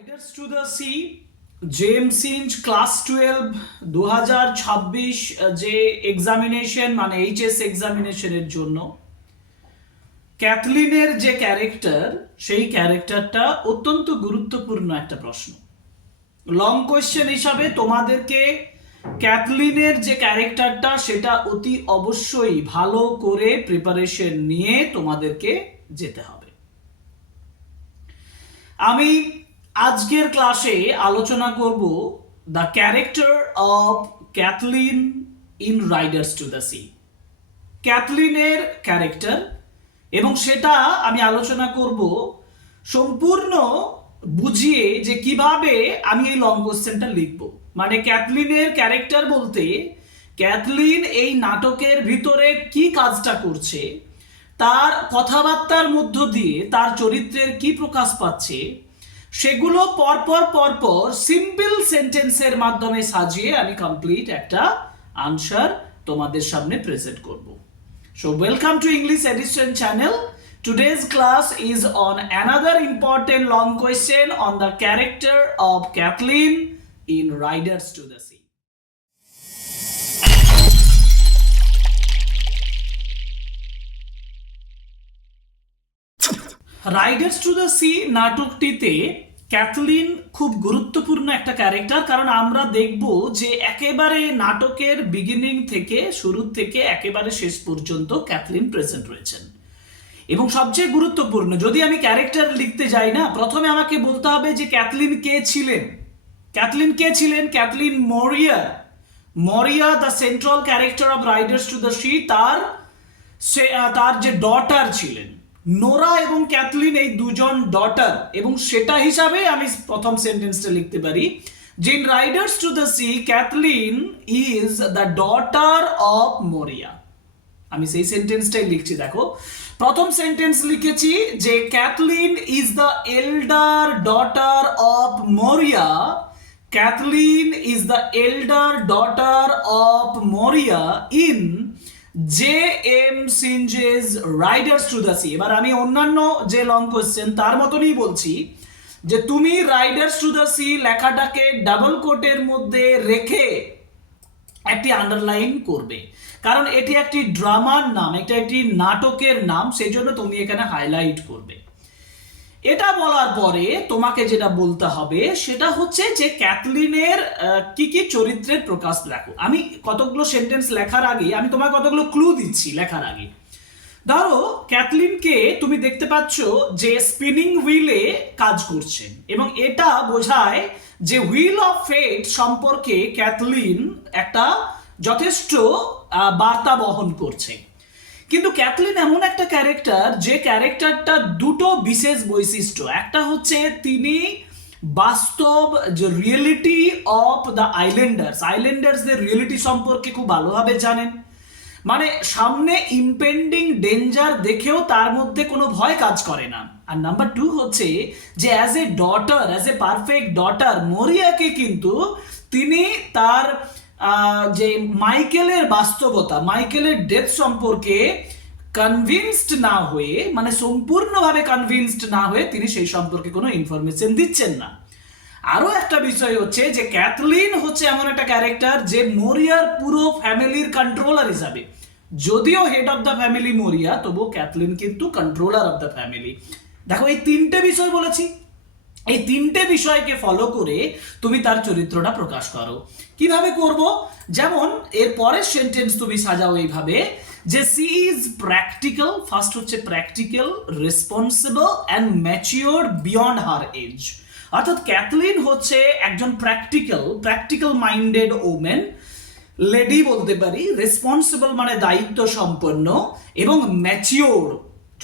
Riders to the C James inch class 12 2026 যে examination মানে HS এক্সামিনেশনের জন্য ক্যাথলিনের যে ক্যারেক্টার সেই ক্যারেক্টারটা অত্যন্ত গুরুত্বপূর্ণ একটা প্রশ্ন। লং কোয়েশ্চেন হিসাবে তোমাদেরকে ক্যাথলিনের যে ক্যারেক্টারটা সেটা অতি অবশ্যই ভালো করে প্রিপারেশন নিয়ে তোমাদেরকে যেতে হবে। আমি আজকের ক্লাসে আলোচনা করব the character of Kathleen in Riders to the Sea. ক্যাথলিনের ক্যারেক্টার এবং সেটা আমি আলোচনা করব সম্পূর্ণ বুঝিয়ে যে কিভাবে আমি এই লং কোশ্চেনটা লিখব। মানে ক্যাথলিনের ক্যারেক্টার বলতে ক্যাথলিন এই নাটকের ভিতরে কি কাজটা করছে, তার কথাবার্তার মধ্য দিয়ে তার চরিত্রের কি প্রকাশ পাচ্ছে, সেগুলো পরপর পরপর সিম্পল সেন্টেন্সের মাধ্যমে সাজিয়ে আমি কমপ্লিট একটা আনসার তোমাদের সামনে প্রেজেন্ট করব। So welcome to English Edition channel. Today's class is on another important long question on the character of Kathleen in Riders to the Sea. Riders to the Sea নাটকটিতে Kathleen খুব গুরুত্বপূর্ণ একটা character, কারণ আমরা দেখব যে একেবারে নাটকের বিগিনিং থেকে শুরু থেকে একেবারে শেষ পর্যন্ত ক্যাথলিন প্রেজেন্ট রয়েছেন। এবং সবচেয়ে গুরুত্বপূর্ণ, যদি আমি ক্যারেক্টার লিখতে যাই না, প্রথমে আমাকে বলতে হবে যে ক্যাথলিন কে ছিলেন। ক্যাথলিন কে ছিলেন? ক্যাথলিন মরিয়া। মরিয়া the central character of Riders to the C, তার যে ডটার ছিলেন নোরা এবং ক্যাথলিন, এই দুজন ডটার, এবং সেটা হিসাবে আমি প্রথম সেন্টেন্সটা লিখতে পারি যে in Riders to the sea Cathleen is the daughter of Maurya. আমি সেই সেন্টেন্সটাই লিখছি। দেখো, প্রথম সেন্টেন্স লিখেছি যে Kathleen is the elder daughter of Maurya. Kathleen is the elder daughter of Maurya in J M Synge's Riders to the Sea. এবার আমি অন্যান্য যে লং কোয়েশ্চেন তার মতনই বলছি যে তুমি রাইডার্স টু দ্য সি লেখাটাকে ডাবল কোটের মধ্যে রেখে একটি আন্ডারলাইন করবে, কারণ এটি একটি ড্রামার নাম, এটা একটি নাটকের নাম, সেই জন্য তুমি এখানে হাইলাইট করবে। এটা বলার পরে তোমাকে যেটা বলতে হবে সেটা হচ্ছে যে ক্যাথলিনের কি কি চরিত্রের প্রকাশ দেখো। আমি কতগুলো সেন্টেন্স লেখার আগে আমি তোমাকে কতগুলো ক্লু দিচ্ছি লেখার আগে। ধরো, ক্যাথলিনকে তুমি দেখতে পাচ্ছ যে স্পিনিং হুইলে কাজ করছেন, এবং এটা বোঝায় যে হুইল অফ ফেট সম্পর্কে ক্যাথলিন একটা যথেষ্ট বার্তা বহন করছে। কিন্তু ক্যাথলিন এমন একটা ক্যারেক্টার যে ক্যারেক্টারটা দুটো বিশেষ বৈশিষ্ট্য। একটা হচ্ছে তিনি বাস্তব যে রিয়েলিটি অফ দ্য আইল্যান্ডার্সদের রিয়েলিটি সম্পর্কে খুব ভালোভাবে জানেন, মানে সামনে ইম্পেন্ডিং ডেঞ্জার দেখেও তার মধ্যে কোনো ভয় কাজ করে না। আর নাম্বার টু হচ্ছে যে as a daughter, as a perfect daughter মরিয়াকে কিন্তু তিনি তার যে মাইকেলের বাস্তবতা, মাইকেলের ডেথ সম্পর্কে কনভিন্সড না হয়ে, মানে সম্পূর্ণভাবে কনভিন্সড না হয়ে তিনি সেই সম্পর্কে কোনো ইনফরমেশন দিচ্ছেন না। আরো একটা বিষয় হচ্ছে যে ক্যাথলিন হচ্ছে এমন একটা ক্যারেক্টার যে মরিয়ার পুরো ফ্যামিলির কন্ট্রোলার হিসাবে, যদিও হেড অফ দ্য ফ্যামিলি মরিয়া, তবুও ক্যাথলিন কিন্তু কন্ট্রোলার অফ দ্য ফ্যামিলি। দেখো, এই তিনটে বিষয় বলেছি, এই তিনটে বিষয়কে ফলো করে তুমি তার চরিত্রটা প্রকাশ করো। কিভাবে করব? যেমন এর পরের সেন্টেন্স তুমি সাজাও এইভাবে যে সি ইজ প্র্যাকটিক্যাল। ফার্স্ট হচ্ছে practical, responsible and mature beyond her age. অর্থাৎ ক্যাথলিন হচ্ছে একজন প্র্যাকটিক্যাল মাইন্ডেড ওমেন, লেডি বলতে পারি। রেসপন্সিবল মানে দায়িত্ব সম্পন্ন, এবং ম্যাচিওর,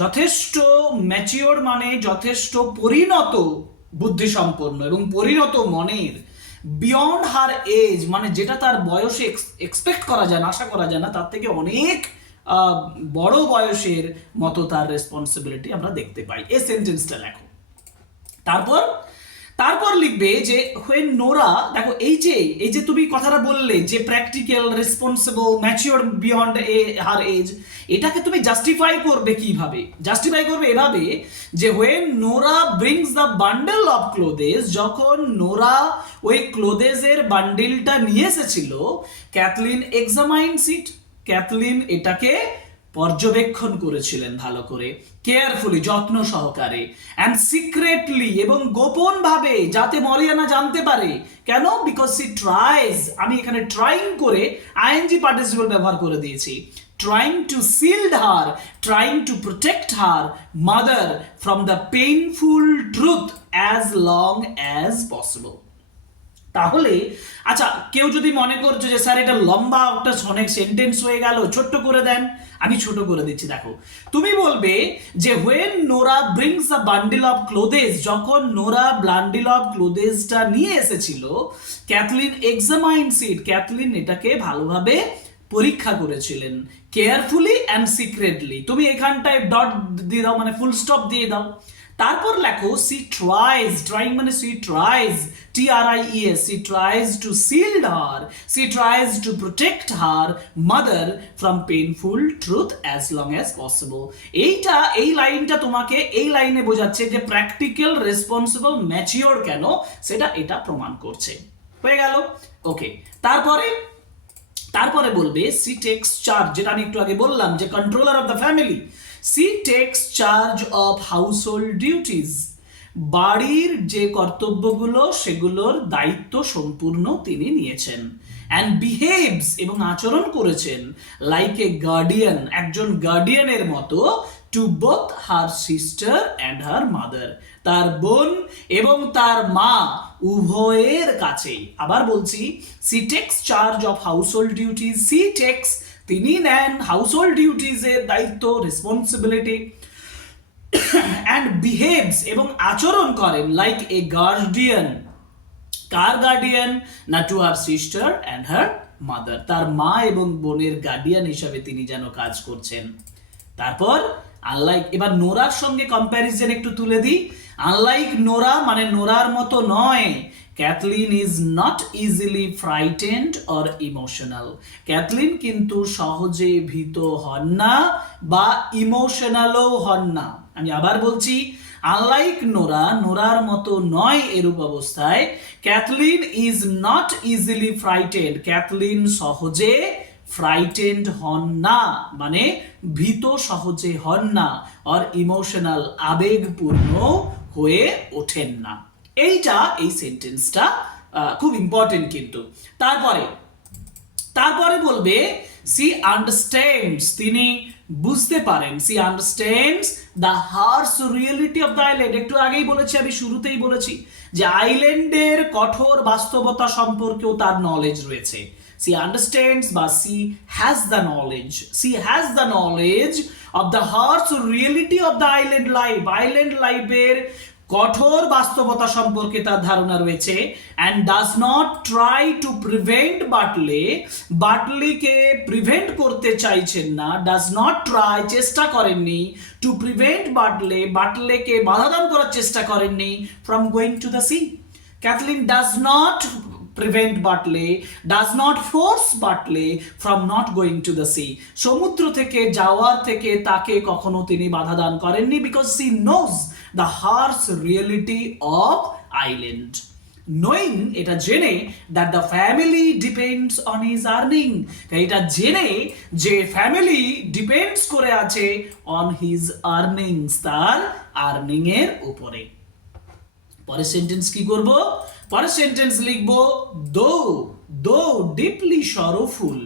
যথেষ্ট ম্যাচিওর মানে যথেষ্ট পরিণত বুদ্ধি সম্পন্ন এবং পরিণত মনের। বিয়ন্ড হার এজ মানে যেটা তার বয়সে এক্সপেক্ট করা যায় না, আশা করা যায় না, তার থেকে অনেক বড় বয়সের মতো তার রেসপন্সিবিলিটি আমরা দেখতে পাই। এই সেন্টেন্সটা লেখো। তারপর লিখবে যে হোয়েন নোরা, দেখো এই যে তুমি কথাটা বললে যে practical, responsible, mature beyond her age, এটাকে তুমি জাস্টিফাই করবে কিভাবে? জাস্টিফাই করবে এভাবে যে when Nora brings the bundle of clothes, যখন নোরা ওই ক্লোথেসের বান্ডিলটা নিয়ে এসেছিল, ক্যাথলিন এক্সামাইন্স ইট, ক্যাথলিন এটাকে পর্যবেক্ষণ করেছিলেন ভালো করে, কেয়ারফুলি, যত্ন সহকারে, অ্যান্ড সিক্রেটলি, এবং গোপন ভাবে, যাতে মরিয়ানা জানতে পারে। কেন? বিকজ সি ট্রাইজ, আমি এখানে ট্রাইং করে আইএনজি পার্টিসিপল ব্যবহার করে দিয়েছি, trying to shield her, trying to protect her mother from the painful truth as long as possible. তাহলে আচ্ছা, কেউ যদি মনে করছো যে স্যার এটা লম্বা একটা অনেক সেন্টেন্স হয়ে গেল, ছোট্ট করে দেন, আমি ছোট করে দিচ্ছি। দেখো, তুমি বলবে যে when Nora brings a bundle of clothes, যখন নোরা বান্ডিল অফ ক্লোথেসটা নিয়ে এসেছিল, ক্যাথলিন এক্সামাইন্স ইট, ক্যাথলিন এটাকে ভালোভাবে পরীক্ষা করেছিলেন, কেয়ারফুলি অ্যান্ড সিক্রেটলি। তুমি এখানটায় ডট দিয়ে দাও, মানে ফুল স্টপ দিয়ে দাও। তারপর লেখো সি ট্রাইজ, ট্রাইং মানে she tries, TRIES, she tries to shield her, she tries to protect her mother from painful truth as long as possible. এই লাইনটা তোমাকে এই লাইনে বোঝাচ্ছে যে প্র্যাকটিক্যাল, রেসপন্সিবল, ম্যাচিওর কেন, সেটা এটা প্রমাণ করছে। হয়ে গেল? ওকে। তারপরে বলবে সি টেক্স চার্জ, যেটা আমি একটু আগে বললাম যে controller of the family, she takes charge of household duties, বাড়ির যে কর্তব্যগুলো সেগুলোর দায়িত্ব সম্পূর্ণ তিনি নিয়েছেন, অ্যান্ড বিহেভস, এবং আচরণ করেছেন, লাইক এ গার্ডিয়ান, একজন গার্ডিয়ানের মতো, to both her sister and her mother, তার বোন এবং তার মা উভয়ের কাছেই। আবার বলছি, she takes charge of household duties, she takes, তিনি নেন হাউস হোল্ড ডিউটিজ এর দায়িত্ব, রেসপন্সিবিলিটি, অ্যান্ড বিহেভস, এবং আচরণ করেন, লাইক এ গার্ডিয়ান, কার গার্ডিয়ান না, to her sister and her mother, তার মা এবং বোনের গার্ডিয়ান হিসাবে তিনি যেন কাজ করছেন। তারপর আনলাইক, এবার নোরার সঙ্গে কম্প্যারিজন একটু তুলে দিই। আনলাইক নোরা মানে নোরার মতো নয়, Cathleen is not easily frightened or emotional, Cathleen কিন্তু সহজে ভীত হন না বা ইমোশনালও হন না। আমি আবার বলছি, আনলাইক নোরা, নোরার মতো নয় এরূপ অবস্থায়, Cathleen is not easily frightened, Cathleen সহজে ফ্রাইটেন্ড হন না, মানে ভীত সহজে হন না, আর ইমোশনাল, আবেগপূর্ণ হয়ে ওঠেন না। এই সেন্টেন্সটা খুব ইম্পর্টেন্ট কিন্তু। তারপরে বলবে সি আন্ডারস্ট্যান্ডস, তিনি বুঝতে পারেন, she understands the harsh reality of the island. একটু আগেই বলেছি, আমি শুরুতেই বলেছি যে আইল্যান্ডের কঠোর বাস্তবতা সম্পর্কেও তার নলেজ রয়েছে। She understands, but she has the knowledge. She has the knowledge of the harsh reality of the island life. Island life এর কঠোর বাস্তবতা সম্পর্কে তার ধারণা রয়েছে, and does not try to prevent বাটলিকে প্রিভেন্ট করতে চাইছেন না, does not try, চেষ্টা করেননি, to prevent বাটলেকে বাধাদান করার চেষ্টা করেননি, from going to the sea. Kathleen does not prevent Bartley, does not force Bartley from not going to the sea. সমুদ্র থেকে যাওয়ার থেকে তাকে কখনো তিনি বাধা দান করেননি, because she knows the harsh reality of island. Knowing, এটা জেনে, that the family depends on his earning, এটা জেনে যে ফ্যামিলি ডিপেন্ডস করে আছে on his earnings, তার আর্নিং এর উপরে। পরের সেন্টেন্স কি করব? পরের সেন্টেন্স লিখব দো ডিপলি সরফুল,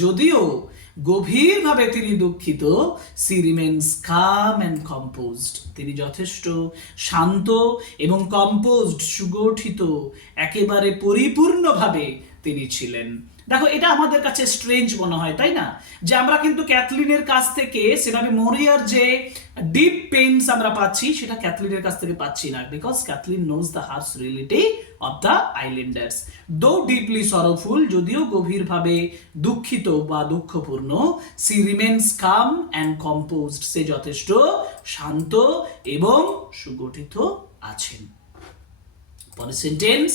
যদিও গভীরভাবে তিনি দুঃখিত, she remains calm and composed, তিনি যথেষ্ট শান্ত এবং কম্পোজড, সুগঠিত, একেবারে পরিপূর্ণভাবে তিনি ছিলেন। দেখো, এটা আমাদের কাছে স্ট্রেঞ্জ মনে হয়, তাই না? যে আমরা কিন্তু ক্যাথলিনের কাছ থেকে সেভাবে মরিয়ার যে ডিপ পেইনস আমরা পাচ্ছি, সেটা ক্যাথলিনের কাছ থেকে পাচ্ছি না, because Kathleen knows the harsh reality of the islanders. Though deeply sorrowful, যদিও গভীরভাবে দুঃখিত বা দুঃখপূর্ণ, she remains calm and composed, সে যথেষ্ট শান্ত এবং সুগঠিত আছেন। পরের সেন্টেন্স,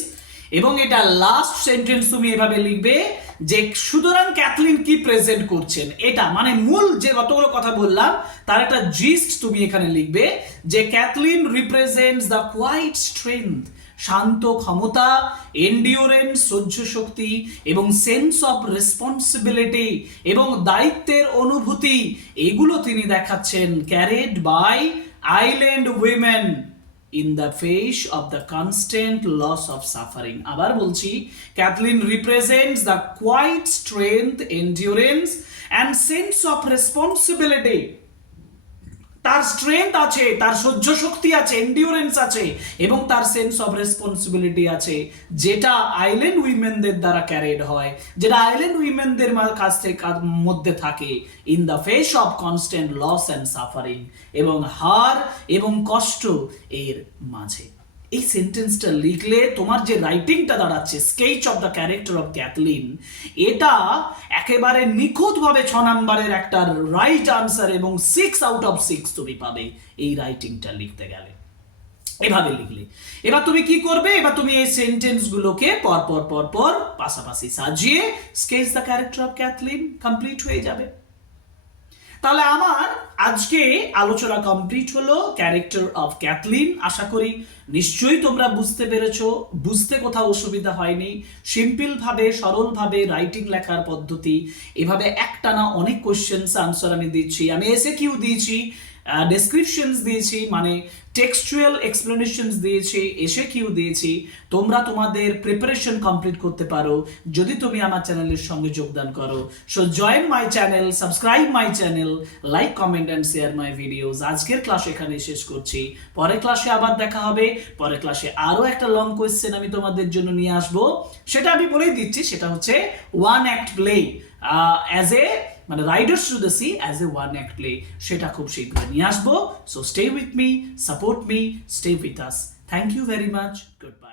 এবং এটা লাস্ট সেন্টেন্স তুমি এভাবে লিখবে যে সুতরাং ক্যাথলিন কি প্রেজেন্ট করছেন, এটা মানে মূল যে কতগুলো কথা বললাম তার একটা জিস্ট তুমি এখানে লিখবে যে Kathleen represents the quiet strength, শান্ত ক্ষমতা, এন্ডিওরেন্স সহ্য শক্তি, এবং সেন্স অফ রেসপন্সিবিলিটি এবং দায়িত্বের অনুভূতি, এগুলো তিনি দেখাচ্ছেন carried by island women in the face of the constant loss of suffering. আবার বলছি, Kathleen represents the quiet strength, endurance and sense of responsibility. তার স্ট্রেংথ আছে, তার সহ্য শক্তি আছে, এন্ডিউরেন্স আছে এবং তার সেন্স অফ রেসপন্সিবিলিটি আছে, যেটা আইল্যান্ড উইমেনদের দ্বারা ক্যারিড হয়, যেটা আইল্যান্ড উইমেনদের কাছ থেকে মধ্যে থাকে in the face of constant loss and suffering, এবং হার এবং কষ্ট এর মাঝে। এই সেন্টেন্সটা লিখলে তোমার যে রাইটিংটা দাঁড়াচ্ছে sketch of the character of Cathleen, এটা একেবারে নিখুঁতভাবে 6 নম্বরের একটা রাইট আনসার এবং 6 আউট অফ 6 তুমি পাবে এই রাইটিংটা লিখতে গেলে, এভাবে লিখলে। এবার তুমি কি করবে, এবার তুমি এই সেন্টেন্সগুলোকে পর পাশাপাশি সাজিয়ে sketch the character of Cathleen complete হয়ে যাবে। তাহলে আমার আজকে আলোচনা কমপ্লিট হলো ক্যারেক্টার অফ ক্যাথলিন। আশা করি নিশ্চয়ই তোমরা বুঝতে পেরেছো, বুঝতে কোথাও অসুবিধা হয়নি। সিম্পল ভাবে, সরল ভাবে রাইটিং লেখার পদ্ধতি, এভাবে একটানা অনেক কোশ্চেন্স আনসার আমি দিচ্ছি, আমি এসএকিউ দিয়েছি, ডেসক্রিপশনস দিয়েছি, মানে টেক্সচুয়াল এক্সপ্লেনেশনস দিয়েছি, এসএকিউ দিয়েছি। তোমরা তোমাদের প্রিপারেশন কমপ্লিট করতে পারো যদি তুমি আমার চ্যানেলের সঙ্গে যোগদান করো। So join my channel, subscribe my channel, like, comment and share my videos. আজকের ক্লাস এখানে শেষ করছি, পরের ক্লাসে আবার দেখা হবে। পরের ক্লাসে আরো একটা লং কোয়েশ্চেন আমি তোমাদের জন্য নিয়ে আসবো, সেটা আমি বলেই দিচ্ছি, সেটা হচ্ছে one act play as a মানে Riders to the Sea as a one act play, সেটা খুব শীঘ্রই নিয়ে আসবো। So stay with me, support me, stay with us. Thank you very much, good bye.